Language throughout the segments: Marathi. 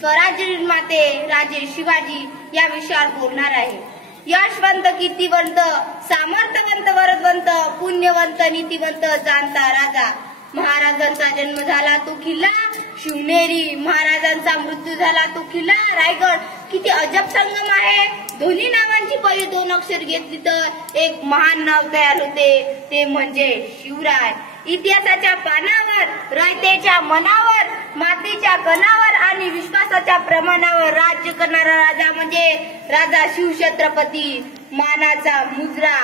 स्वराज्य निर्माते राजे शिवाजी या विषयावर बोलणार आहे। यशवंत, कीर्तिवंत, सामर्थ्यवंत, वरदवंत, पुण्यवंत, नीतिवंत, जाणता राजा। महाराजांचा जन्म झाला तो किल्ला शिवनेरी, महाराजांचा मृत्यू झाला तो किल्ला रायगड। किती अजब संगम आहे। दोन्ही नावांची पहिली दोन अक्षर घेतली तर एक महान नाव तयार होते, ते म्हणजे शिवराय। इतिहासाच्या पानावर, रयतेच्या मनावर, मातीच्या कणावर आणि विश्वासाच्या प्रमाणावर राज्य करणारा राजा म्हणजे राजा शिवछत्रपती। मानाचा मुजरा,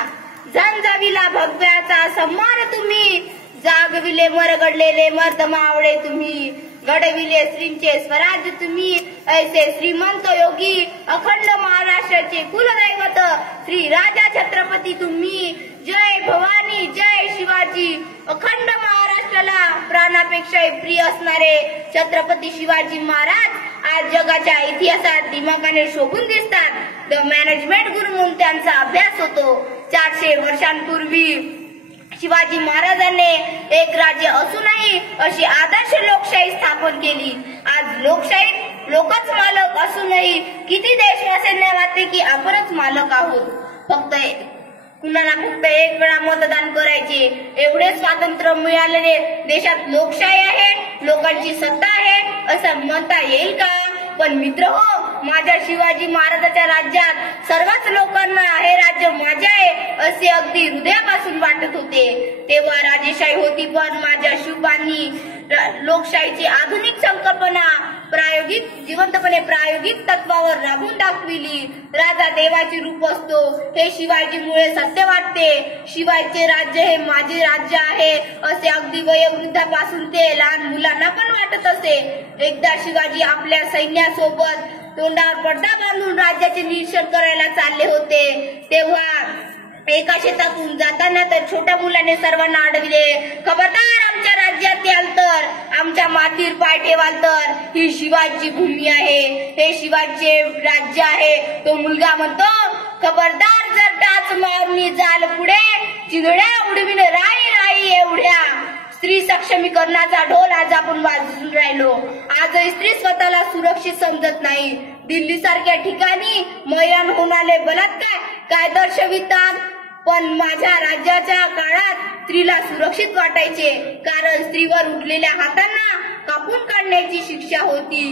झंझाविला भगव्याचा सन्मान तुम्ही, जागविले मरगडलेले मर्द मावळे तुम्ही, घडविले श्रींचे स्वराज्य तुम्ही। ऐसे श्रीमंत योगी अखंड महाराष्ट्राचे कुलदैवत श्री राजा छत्रपती तुम्ही। जय भवानी, जय शिवाजी। अखंड महाराष्ट्राला प्राणापेक्षा प्रिय असणारे छत्रपती शिवाजी महाराज आज जगाच्या इतिहासात दिमागाने शोभून दिसतात। द मॅनेजमेंट गुरु म्हणून त्यांचा अभ्यास होतो। 400 वर्षांपूर्वी शिवाजी महाराजांनी एक राज्य असूनही अशी आदर्श लोकशाही स्थापन केली। आज लोकशाही लोकच मालक असूनही किती देशवासीयांना वाटते की आपणच मालक आहोत। कुणाला फक्त एक वेळा मतदान करायचे एवढे स्वातंत्र्य मिळालेले देशात लोकशाही आहे, लोकांची सत्ता आहे असं म्हणता येईल का? पण मित्र हो, माझ्या शिवाजी महाराजांच्या राज्यात सर्वच लोकांना हे राज्य माझे आहे असे अगदी हृदयापासून वाटत होते। तेव्हा राजेशाही होती, पण माझ्या शिवबांनी लोकशाहीची आधुनिक संकल्पना जिवंतपणे प्रायोगिक तत्वावर राबवून दाखविली। राजा देवाचे रूप असतो हे शिवाजीमुळे सत्य वाटते। शिवाजीचे राज्य हे माझे राज्य आहे असे अगदी वयोवृद्धापासून ते लहान मुलांना पण वाटत असे। एकदा शिवाजी आपल्या सैन्यासोबत तोंडावर पडदा बांधून राज्याचे निरीक्षण करायला चालले होते। तेव्हा एका शेतातून जाताना तर छोट्या मुलाने सर्वांना अडविले, खबरदार आमच्या राज्यात याल तर, आमच्या मातीवर पाय ठेवाल तर ही शिवाजी भूमी आहे, हे शिवाजीचे राज्य आहे। तो मुलगा म्हणतो, खबरदार जर टाच मारणी जाल पुढे, चिंधड्या उडविन राई राई एवढ्या। स्त्री सक्षमीकरणाचा ढोल आज आपण वाजवून राहिलो। आजही स्त्री स्वतःला सुरक्षित समजत नाही। दिल्ली सारख्या ठिकाणी महिलांना होणारे बलात्कार काय दर्शवितात, पण माझ्या राज्याच्या काळात स्त्रीला सुरक्षित वाटायचे, कारण स्त्रीवर उठलेल्या हातांना कापून काढण्याची शिक्षा होती।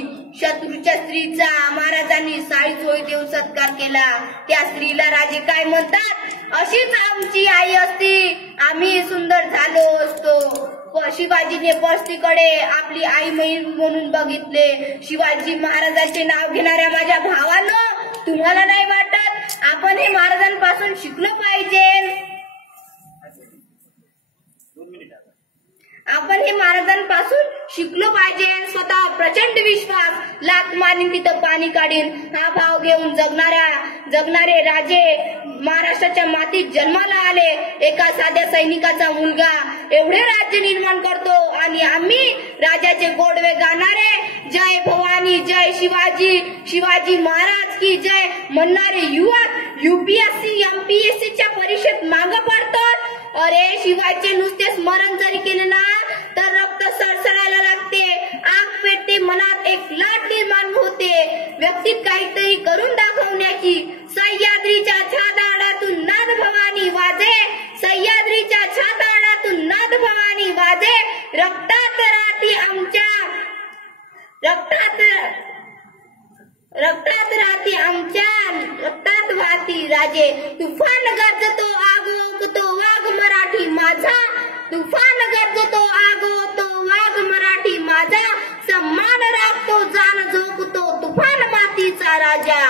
शत्रूच्या स्त्रीचा महाराजांनी साळी चोळी देऊन सत्कार केला। त्या स्त्रीला राजे काय म्हणतात, अशीच आमची आई असती, आम्ही सुंदर झालो असतो। शिवाजीने परिस्थितीकडे आपली आई म्हणून बघितले। शिवाजी महाराजांचे नाव घेणाऱ्या माझ्या भावानं, तुम्हाला नाही वाटत आपण हे महाराजांपासून शिकलो पाहिजे? आपण हे महाराजांपासून शिकलो पाहिजे। स्वतः प्रचंड विश्वास, लाख मारीन तिथं पाणी काढीन हा भाव घेऊन जगणारे राजे महाराष्ट्राच्या मातीत जन्माला आले। एका साध्या सैनिकाचा मुलगा एवढे राज्य निर्माण करतो आणि आम्ही राजाचे गोडवे गाणारे, जय भवानी, जय शिवाजी, शिवाजी महाराज की जय म्हणणारे युवक UPSC MPSCच्या परीक्षेत मागे पडतात। अरे शिवाजीचे नुसते स्मरण जरी केले ना तर रक्त सळसळायला लागते, आग पेटते, मनात एक लाट निर्माण होते, व्यक्तीत काहीतरी करून दाखवण्याची। सह्याद्रीच्या छाताडातून नाद भवानी वाजे, सह्याद्रीच्या छाताडातून नाद भवानी वाजे, रक्तात राहती आमच्या, रक्तात वाहती राजे। तुफान गरजतो आग ओकतो वाघ मराठी माझा, तुफान गरजतो आग ओकतो वाघ मराठी माझा, सम्मान राखतो जाण झोकतो तुफान मातीचा राजा,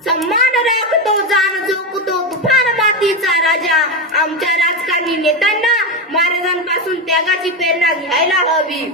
सम्मान राखतो जाण झोकतो तुफान मातीचा राजा। आमच्या राजकारणी नेत्यांना महाराजांपासून त्यागाची प्रेरणा घ्यायला हवी।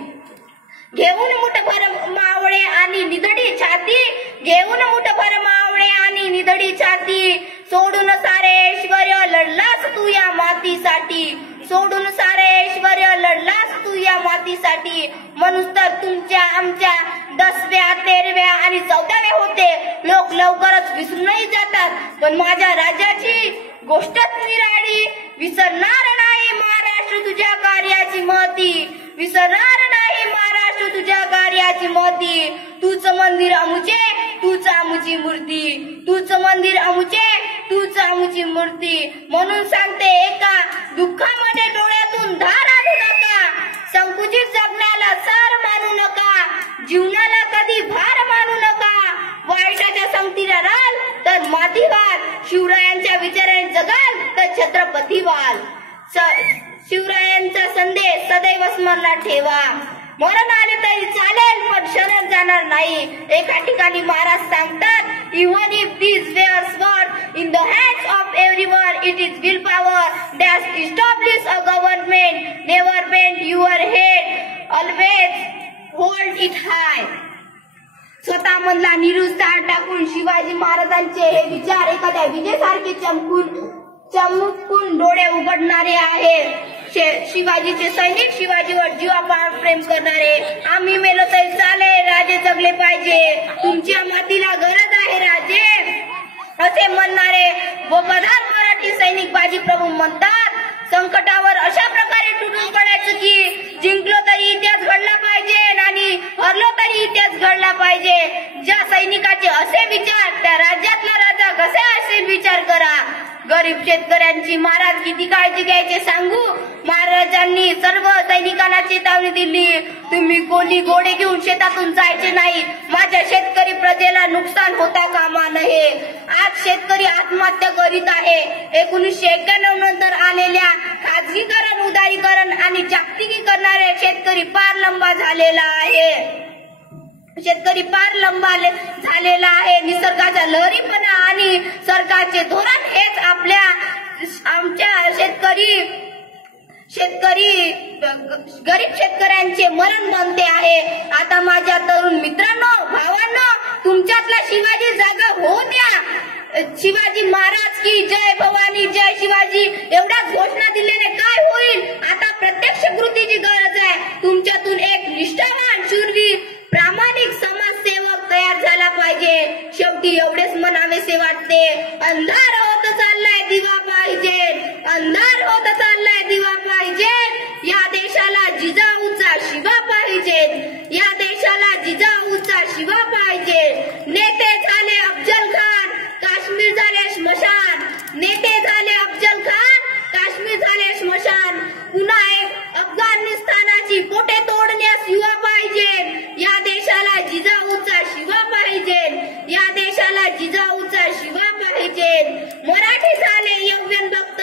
घेऊन मुठभर मावळे आणि निधडी छाती, घेऊन मुठभर मावळे आणि निधडी छाती, सोडून सारे ऐश्वर्य लढलास तू या मातीसाठी, सोडून सारे ऐश्वर्य लढलास तू या मातीसाठी। म्हणून तर तुमच्या आमच्या 10व्या 13व्या आणि 14व्या होते लोक लवकरच विसरूनही जातात, पण माझ्या राजाची गोष्टच निराळी। विसरणार नाही महाराष्ट्र तुझ्या कार्याची महती, विसरणार नाही महाराष्ट्र वाचू तुझ्या कार्याची मोती. तूच मंदिर अमुचे, तूच आमुची मूर्ती. तूच मंदिर अमुचे, तूच आमुची मूर्ती. म्हणून सांगते एका दुःखामध्ये डोळ्यातून धार आणू नका. संकुचित जगण्याला सार मानू नका. जीवनाला कधी भार मानू नका. वाईटाच्या संगतीला राल तर माती व्हाल. शिवरायांच्या विचाराने जगाल तर छत्रपती व्हाल. शिवरायांचा संदेश सदैव स्मरणात ठेवा. मरण आले तरी चालेल पण शरण जाणार नाही. एका ठिकाणी महाराज सांगतात, even if these were swords in the hands of everyone, it is will power that establish a government. Never bend your head, always hold it high. स्वतः मधला निरुत्साह टाकून शिवाजी महाराजांचे हे विचार एखाद्या विजेसारखे चमकून डोळे उघडणारे आहे. शिवाजीचे सैनिक शिवाजीवर जीवापाड प्रेम करणारे. आम्ही मेलो तरी चालेल, राजे जगले पाहिजे. तुमच्या मातीला गरज आहे राजे असे म्हणणारे व प्रधान मराठी सैनिक बाजीप्रभू म्हणतात. संकटावर अशा प्रकारे तुटून पडायचं की जिंकलो तरी इतिहास घडला पाहिजे आणि हरलो तरी इतिहास घडला पाहिजे. ज्या सैनिकाचे असे विचार त्या राज्यातला राजा कसा असेल विचार करा. गरीब शेतकऱ्यांची महाराज किती काळजी घ्यायचे सांगू. महाराजांनी सर्व सैनिकांना चेतावणी दिली, तुम्ही कोणी घोडे घेऊन शेतातून जायचे नाही. माझ्या शेतकरी प्रजेला नुकसान होता कामा नये. आज शेतकरी आत्महत्या करीत आहे. 1991 नंतर आलेल्या खाजगीकरण, उदारीकरण आणि जागतिकीकरणाने शेतकरी पार लंबा झालेला आहे. शेतकरी पार लंबा झालेला आहे. निसर्गाचा लहरीपणा आणि सरकारचे धोरण हेच आमच्या गरीब शेतकऱ्यांचे मरण बनते आहे. आता माझ्या तरुण मित्रांनो, भावांनो, तुमच्यातला शिवाजी जागा होऊ द्या. शिवाजी महाराज की जय, भवानी जय शिवाजी एवढ्याच घोषणा दिल्याने काय होईल. आता प्रत्यक्ष कृतीची गरज आहे. तुमच्यातून एक निष्ठावान, शूरवीर, प्रामाणिक समाजसेवक तयार झाला पाहिजे. शेवटी एवढेच म्हणावेसे वाटते, अंधार होत चाललाय दिवा पाहिजे. अंधार होत चाललाय दिवा पाहिजे. या देशाला जिजाऊचा शिवा पाहिजे. या देशाला जिजाऊचा शिवा पाहिजे. नेते झाले अफजल खान, काश्मीर झाले स्मशान. नेते झाले अफजल खान, काश्मीर झाले स्मशान. पुन्हा एक अफगाणिस्तानाची पोटे तोडण्यास युवा पाहिजे. या देशाला जिजाऊचा शिवा पाहिजे. या देशाला जिजाऊचा शिवा पाहिजे. मराठी झाले यव्वन भक्त,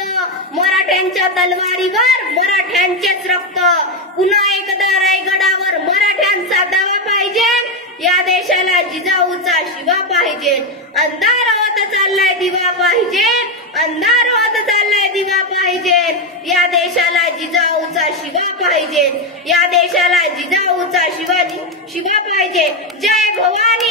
मराठ्यांच्या तलवारीवर मराठ्यांचेच रक्त. पुन्हा एकदा रायगडावर मराठ्यांचा दावा पाहिजे. या देशाला जिजाऊचा शिवा पाहिजे. अंधार होत चाललाय दिवा पाहिजे. अंधार होत चाललाय दिवा पाहिजे. या देशाला जिजाऊचा शिवा पाहिजे. या देशाला जिजाऊचा शिवा पाहिजे. जय भवानी.